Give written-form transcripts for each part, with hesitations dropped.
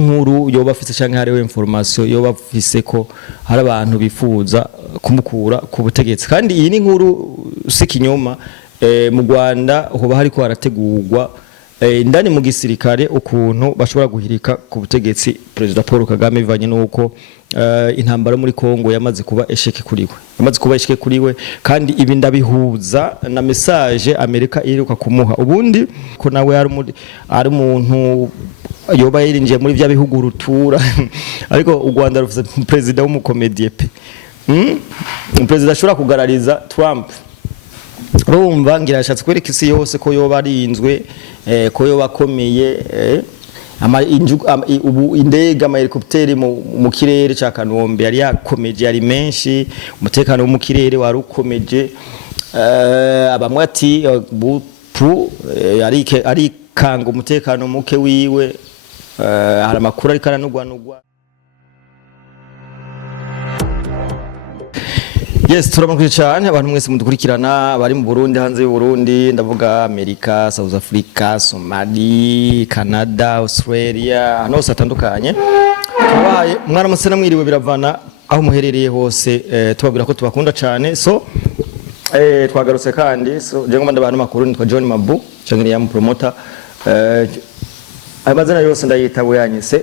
inkuru yoba afise canke hariho information yoba afise ko hari abantu bifuza kumukura ku butegetsi kandi iyi ni inkuru sikinyoma mu Rwanda hoba hariko harategurwa indani mu gisirikare ukuntu bashobora guhirika ku butegetsi President Paul Kagame bivanye nuko intambara muri Kongo yamaze kuba esheke kuriwe kandi ibi ndabihuza na message Amerika iruka kumuha ubundi ko nawe ari umuntu yoba yirinjiye muri bya bihugu rutura ariko u Rwanda rufite president w'umukomedie pe president ashobora kugarariza Trump rumva ngira ashatse kwereka isi yose ko yoba arinzwe ko yoba akomeye ubu indege ama helicopter mu kirere ca Kanombe yari yakomeje yari menshi umutekano mu kirere wari ukomeje abamwe ati bupu ari kanga umutekano muke wiwe hari amakuru ariko aranugwanugwa. Yes, turamakuje cyane abantu mwese mudukurikirana bari mu Burundi hanze y'u Burundi ndavuga Amerika, South Africa, Somalia, Canada, Australia no satandukanye. Abaye mwana musena mwiriwe biravana aho muherereye hose tubabwira ko tubakunda cyane so twagarutse kandi so je ngomba ndabantu makuru nitwa John Mabu cyangwa ya promoter amazina yose ndayitabo yanyise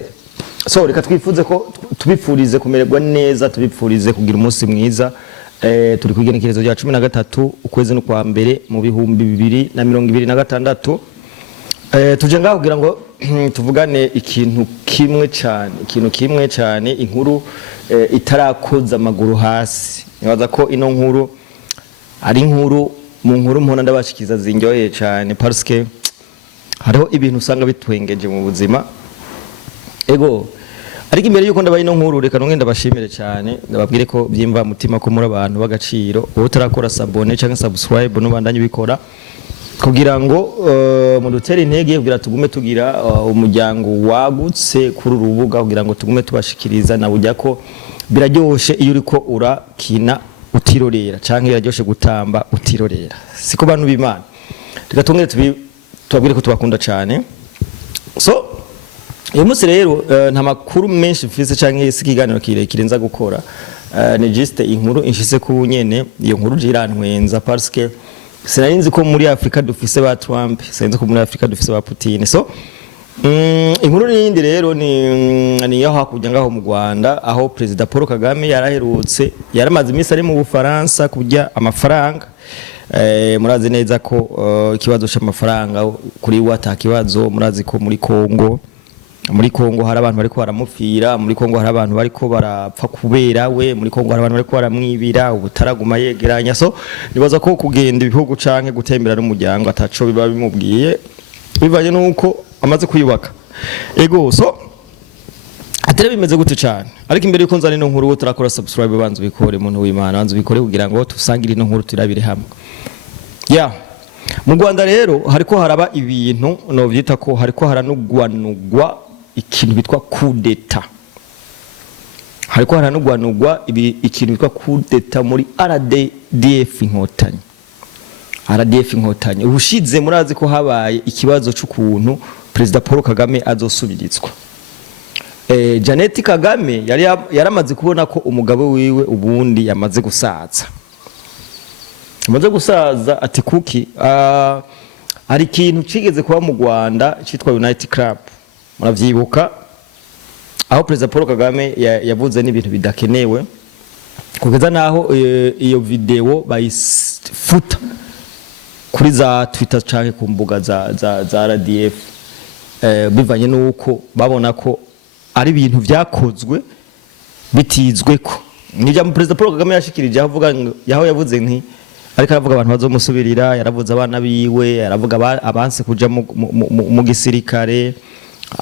so reka twifuze ko tubipfurize kumererwa neza tubipfurize kugira umunsi mwiza turi kugenekerezo rya 13 ukwezi no kwa mbere mu bihumbi 2026 tuje ngaho kugira ngo tuvugane ikintu kimwe cyane inkuru itarakoza amaguru hasi nibaza ko ino nkuru ari inkuru mu nkuru mpona ndabashikiza zinjoye cyane parce que hariho ibintu usanga bitwengeje mu buzima ego ariko imbere yuko ndabaye no nkuru reka nongenda bashimire cyane ndababwire ko byimva mutima ko muri abantu bagaciro uwo tarakora sabone cyangwa subscribe no bandanye bikora kugira ngo mu dutera intege kugira tugume tugira umuryango wagutse kuri urubuga kugira ngo tugume tubashikiriza na bujya ko biraryoshe iyo uriko urakina utirorera cyangwa biraryoshe gutamba utirorera siko bantu b'Imana tugatongere tubabwire ko tubakunda cyane so uyu munsi rero nta makuru menshi mfise canke ikiganiro kirekire nza gukora ni juste inkuru inshise ku nyene iyo nkuru jirantwenza parce que sinarinzi ko muri Afrika dufise ba Trump sinarinzi ko muri Afrika dufise ba Putin so inkuru yindi rero ni yaho hakujya ngaho mu Rwanda aho President Paul Kagame yaraherutse yaramaze imisi ari mu Bufaransa kujya amafaranga murazi neza ko ikibazo cy'amafaranga kuri wata kibazo murazi ko muri Kongo hari abantu bariko baramupfira muri Kongo hari abantu bariko barapfa kubera we muri Kongo hari abantu bariko baramwibira ubutaraguma yegeranya so nibaza ko kugenda ibihugu canke gutembera n'umuryango ataco biba bimubwiye bivanye nuko amaze kuyubaka ego so atari bimeze gute cyane ariko imbere yuko nzana ino nkuru turakora subscribe banzu bikore umuntu w'Imana banzu bikore kugira ngo tusangire ino nkuru turabire hamwe mu Rwanda rero hariko haraba ibintu no vyita ko hariko haranugwanugwa ikintu bitwa coup d'etat hariko haranugwanugwa ikintu bitwa coup d'etat muri RDF inkotanyi ubushize murazi ko habaye ikibazo cy'ukuntu President Paul Kagame azosubirizwa Janet Kagame yaramaze kubona ko umugabo wiwe ubundi yamaze gusaza ati kuki hari ikintu cigeze kuba mu Rwanda cyitwa United Club muravyibuka aho President Paul Kagame yavuze n'ibintu bidakenewe kugeza naho iyo video bayifuta kuri za Twitter canke ku mbuga za RDF bivanye nuko babona ko ari ibintu vyakozwe bitizwe ko nijya mu President Paul Kagame yashikirije aho yavuze nti ariko aravuga abantu bazomusubirira yaravuze abana biwe yaravuga abanse kuja mu gisirikare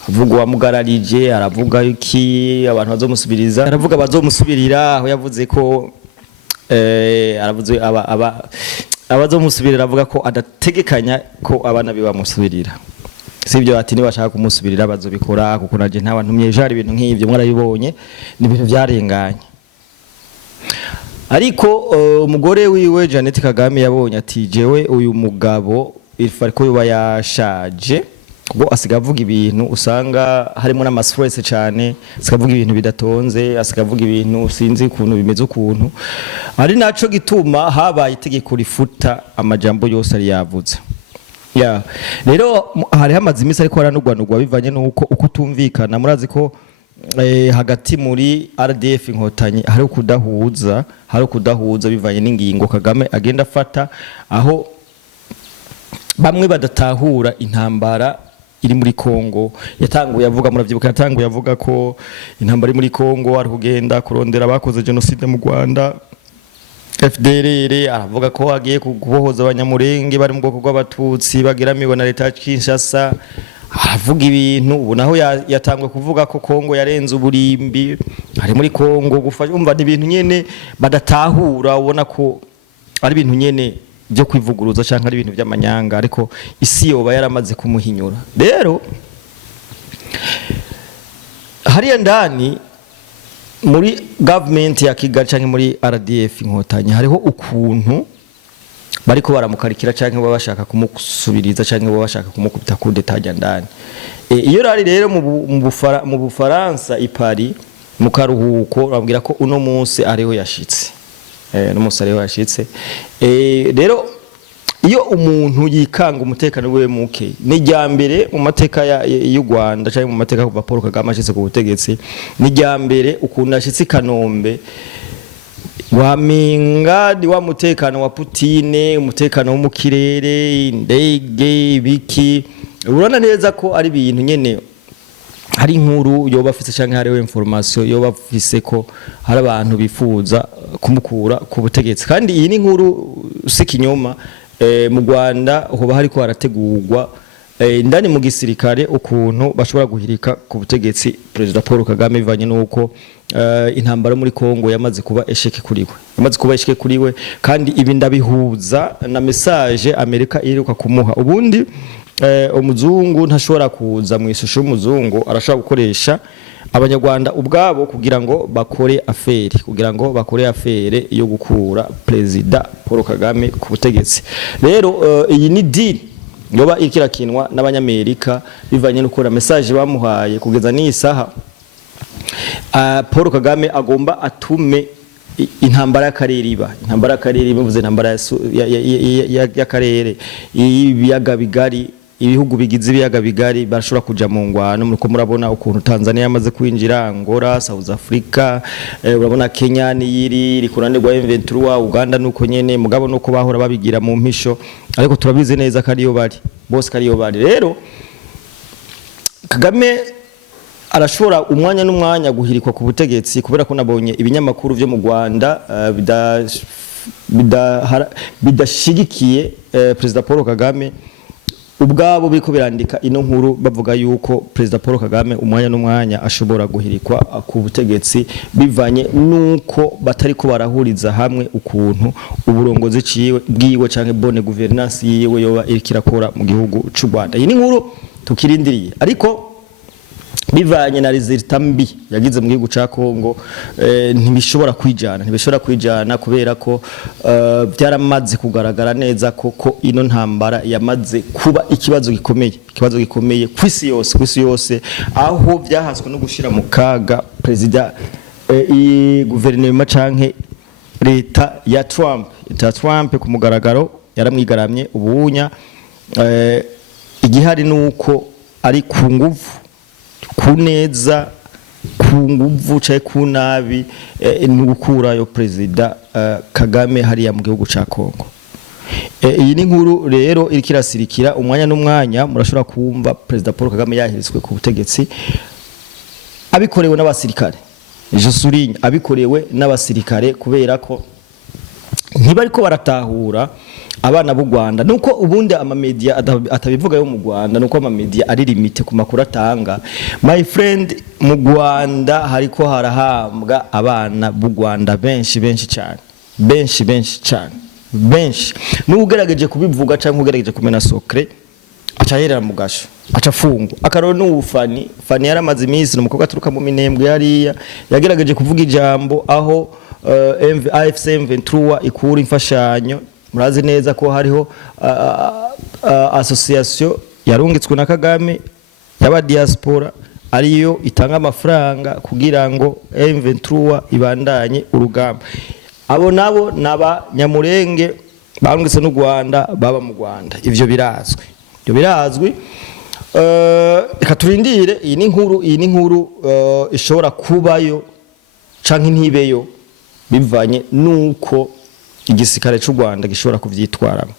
avuga wamugararije aravuga iki abantu bazomusubiriza aravuga bazomusubirira aho yavuze ko aravuze abazomusubirira avuga ko adategekanya ko abana biwe bamusubirira sivyo ati nibashaka kumusubirira bazobikora kuko naje nta bantu myejari ibintu nk'ivyo mwarabibonye ni ibintu byarenganye ariko umugore wiwe Janet Kagame yabonye ati jewe uyu mugabo ifariko yuba yashaje kuko asiga avuga ibintu usanga harimo n'amastress cyane, asigavuga ibintu bidatonze, asigavuga ibintu sinzi ukuntu bimeze ukuntu, ari naco gituma habaye itegeko rifuta amajambo yose ari yavuze. Rero hari hamaze imisi ariko haranugwanugwa bivanye nuko uko tumvikana, murazi ko hagati muri RDF Inkotanyi hari kudahuza bivanye n'ingingo Kagame agenda afata, aho bamwe badatahura intambara iri muri Kongo. Yatanguye avuga, muravyibuka, yatanguye avuga ko intambara iri muri Kongo ari kugenda kurondera abakoze genocide mu Rwanda, FDLR, aravuga ko agiye kubohoza abanyamurenge bari mu bwoko bw'abatutsi bageramiwe na leta ya Kinshasa, aravuga ibintu. Ubu naho yatangwe kuvuga ko Kongo yarenze uburimbi, ari muri Kongo gufasha. Umva ni ibintu nyene badatahura, ubona ko ari ibintu nyene byo kwivuguruza cyangwa ari ibintu by'amanyanga, ariko isi yoba yaramaze kumuhinyura. Rero hariya ndani muri government ya Kigali cyangwa muri RDF Inkotanyi hariho ukuntu bariko baramukarikira cyangwa baba bashaka kumusubiriza cyangwa baba bashaka kumukubita ku detajya ndani. Iyo rari rero mu Bufaransa i Paris mu karuhuko bambwira ko uno munsi ariho yashitse, rero iyo umuntu yikanga umutekano we muke, ni ryambere mu mateka y'u Rwanda cyangwa mu mateka kuva Paul Kagame ashitse ku butegetsi, ni ryambere ukuntu ashitse Kanombe waminga wa mutekano wa Putine, umutekano wo mu kirere, indege, biki. Urabona neza ko ari ibintu nyene, hari inkuru yoba afise cyangwa hariho information yoba afise ko hari abantu bifuza kumukura ku butegetsi. Kandi iyi ni inkuru sikinyoma. Mu Rwanda hoba hariko harategurwa indani mu gisirikare ukuntu bashobora guhirika ku butegetsi President Paul Kagame bivanye nuko intambara muri Kongo yamaze kuba esheke kuriwe, kandi ibi ndabihuza na message Amerika iheruka kumuha. Ubundi umuzungu ntashobora kuza mu ishusho y'umuzungu, arashobora gukoresha abanyarwanda ubwabo kugira ngo bakore afere yo gukura President Paul Kagame ku butegetsi. Rero iyi ni deal yoba ikirakinwa n'abanyamerika bivanye no gukora message bamuhaye kugeza n'isaha. Paul Kagame agomba atume intambara y'akarere bivuze intambara y'akarere, ibiyaga bigari, ibihugu bigize ibiyaga bigari barashobora kuja mu ngwano. Muriko murabona ukuntu Tanzania yamaze kwinjira, Angola, South Africa, urabona Kenya iri kurande rwa M23, Uganda nuko nyene, mugabo nuko bahora babigira mu mpisho, ariko turabize neza kariyo bari bose, kariyo bari. Rero Kagame arashobora umwanya n'umwanya guhirikwa ku butegetsi, kubera ko nabonye ibinyamakuru byo mu Rwanda bidashigikiye President Paul Kagame ubwabo biko birandika ino nkuru bavuga yuko President Paul Kagame umwanya n'umwanya ashobora guhirikwa ku butegetsi bivanye nuko batari ko barahuriza hamwe ukuntu uburongozi ciwe bwiwe canke bonne gouvernance yiwe yoba ikirakora mu gihugu c'u Rwanda. Iyi ni nkuru tukirindiriye, ariko bivanye na resultat mbi yagize mu gihugu ca Kongo ntibishobora kwijana kubera ko byaramaze kugaragara neza ko ino ntambara yamaze kuba ikibazo gikomeye kwisi yose, aho byahaswe no gushira mu kaga President guverinoma canke leta ya Trump ku mugaragaro yaramwigaramye. Ubunya igihari nuko ari ku nguvu, kuneza, ku nguvu caye ku nabi n'ugukura yo President Kagame hariya mu gihugu ca Kongo. Iyi ni nkuru rero iriko irasirikira umwanya n'umwanya. Murashobora kumva President Paul Kagame yahirizwe ku butegetsi abikorewe n'abasirikare, abikorewe n'abasirikare, kubera ko ntibariko baratahura abana b'u Rwanda nuko ubundi amamedia atabivuga yo mu Rwanda, nuko amamedia ari limite ku makuru atanga. My friend, mu Rwanda hariko harahambwa abana b'u Rwanda benshi cyane, n'ugerageje kubivuga cyangwa ugerageje kumena secret acaherera mu gasho, acafungwa. Akaroro n'ubufani yaramaze iminsi n'umukobwa aturuka mu Minembwe yariya yagerageje kuvuga ijambo aho AFC M23 ikura imfashanyo. Murazi neza ko hariho association yarungitswe na Kagame yaba diaspora ariyo itanga amafaranga kugira ngo M23 ibandanye urugamba. Abo nabo naba Nyamurenge barungitse n'u Rwanda baba mu Rwanda. Ivyo birazwi. Reka turindire iyi ni nkuru ishobora kubayo canke ntibeyo bivanye nuko igisirikare cy'u Rwanda gishobora kuvyitwaramo.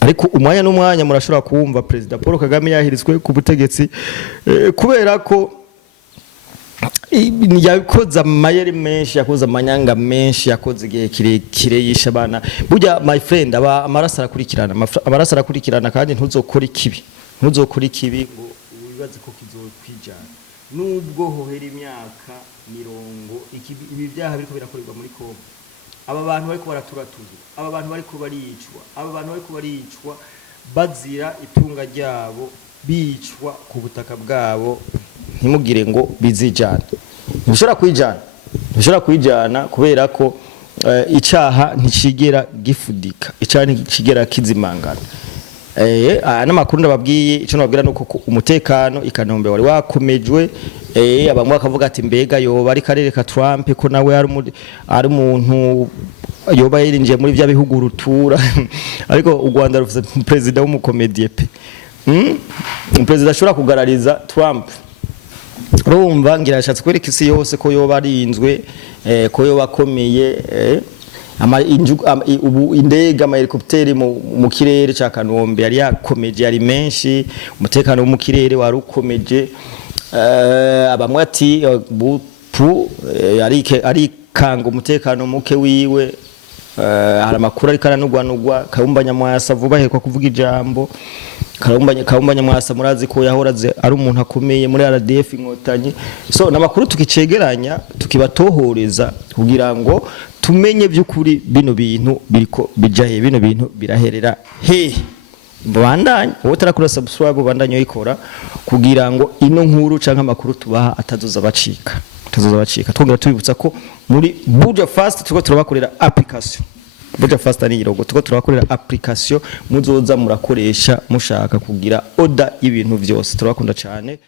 Ariko umwanya n'umwanya murashobora kumva President Paul Kagame yahirizwe ku butegetsi kubera ko yakoze amayeri menshi, yakoze amanyanga menshi, yakoze igihe kirekire yisha abana. Burya my friend amarasa arakurikirana kandi ntuzokora ikibi ngo wibaze ko kizokwijana nubwo hohera imyaka 70 ibi byaha biriko birakorerwa muri Kongo. Aba bantu bariko baraturatuza, aba bantu bariko baricwa bazira itunga ryabo, bicwa ku butaka bwabo. Ntimugire ngo bizijana, ntibishobora kwijana kubera ko icaha nticigera gifudika, icaha nticigera kizimangana. N'amakuru ndababwiye ico nababwira nuko umutekano ikanombe wari wakomejwe. Abamwe bakavuga ati mbega yoba ari karere ka Trump ko nawe ari umuntu yoba yirinjiye muri vya bihugu rutura ariko u Rwanda rufite president w'umukomedie pe president ashobora kugarariza Trump. Rumva ngira yashatse kwereka isi yose ko yoba arinzwe, ko yoba akomeye. Ubu indege amahelikopteri mu kirere ca Kanombe yari yakomeje, yari menshi, umutekano wo mu kirere wari ukomeje. Abamwe ati bupu ari kanga umutekano muke wiwe. Hari amakuru ariko aranugwanugwa. Kayumba Nyamwasa vuba ahekwa kuvuga ijambo. Kayumba Nyamwasa murazi ko yahoraze ari umuntu akomeye muri RDF Inkotanyi. So namakuru tukicegeranya tukibatohoreza kugira ngo tumenye by'ukuri bino bintu biriko bijahe, bino bintu biraherera he. Bandanye wotarakura subscribe bandanye yikora kugira ngo ino nkuru canke amakuru tubaha atazoza bacika. Twongera tubibutsa ko muri Buja Fast tuko turabakorera application. Buja Fast ari irogo tuko turabakorera application muzoza murakoresha mushaka kugira order y'ibintu byose. Turabakunda cyane.